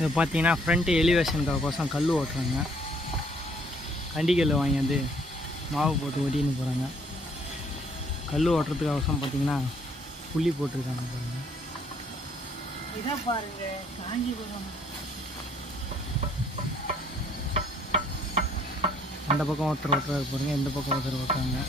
இது பார்த்தீங்கன்னா ஃப்ரண்ட்டு எலிவேஷனுக்காகோசம் கல் ஓட்டுறாங்க. கண்டிக்கல் வாங்கி மாவு போட்டு ஓட்டின்னு போகிறாங்க. கல் ஓட்டுறதுக்காகோசம் பார்த்தீங்கன்னா புள்ளி போட்டிருக்காங்க பாருங்கள். இதான் பாருங்க காஞ்சிபுரம். அந்த பக்கம் ஒருத்தர் ஓட்டுறாரு பாருங்கள், இந்த பக்கம் ஒருத்தர் ஓட்டுறாங்க.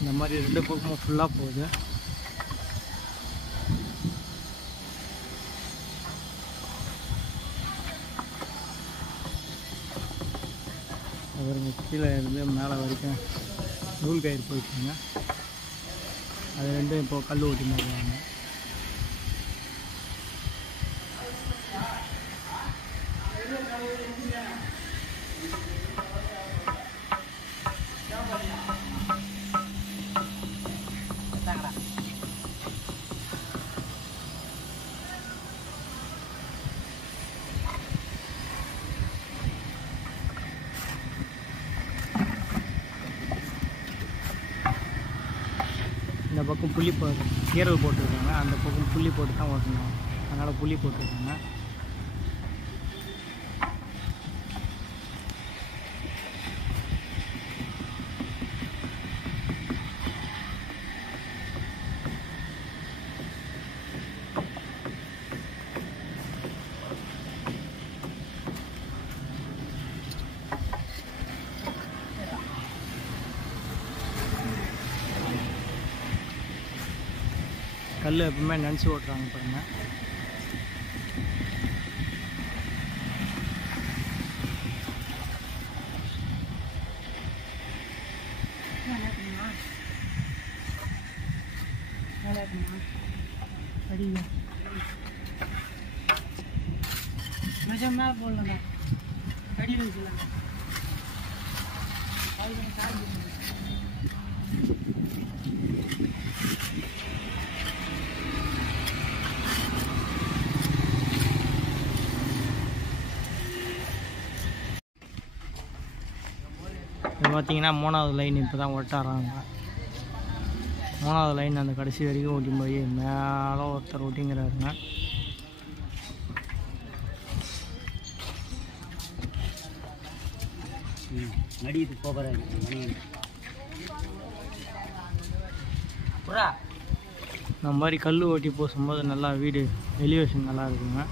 இந்த மாதிரி ரெண்டு பக்கமும் ஃபுல்லாக போகுது. அவருங்க கீழே இருந்து மேலே வரைக்கும் நூல் கயிறு போயிடுச்சுங்க. அது ரெண்டும் இப்போது கல் ஓட்டி மாறுவாங்க. இந்த பக்கம் புள்ளி கீரல் போட்டிருக்காங்க, அந்த பக்கம் புள்ளி போட்டு தான் ஓட்டணும். அதனால் புள்ளி போட்டிருக்காங்க. கல் எப்பவுமே நினச்சி ஓட்டுறாங்க பாருங்க. மேலே போடலாம் கடி வச்சுக்கலாம். இது பார்த்தீங்கன்னா 3வது லைன் இப்போ தான் ஒட்டாடுறாங்க. 3வது லைன் அந்த கடைசி வரைக்கும் ஓட்டி போய் மேலே ஒருத்தர் ஓட்டிங்கிறாருங்க. இந்த மாதிரி கல் ஓட்டி போகும்போது நல்லா வீடு எலிவேஷன் நல்லா இருக்குங்க.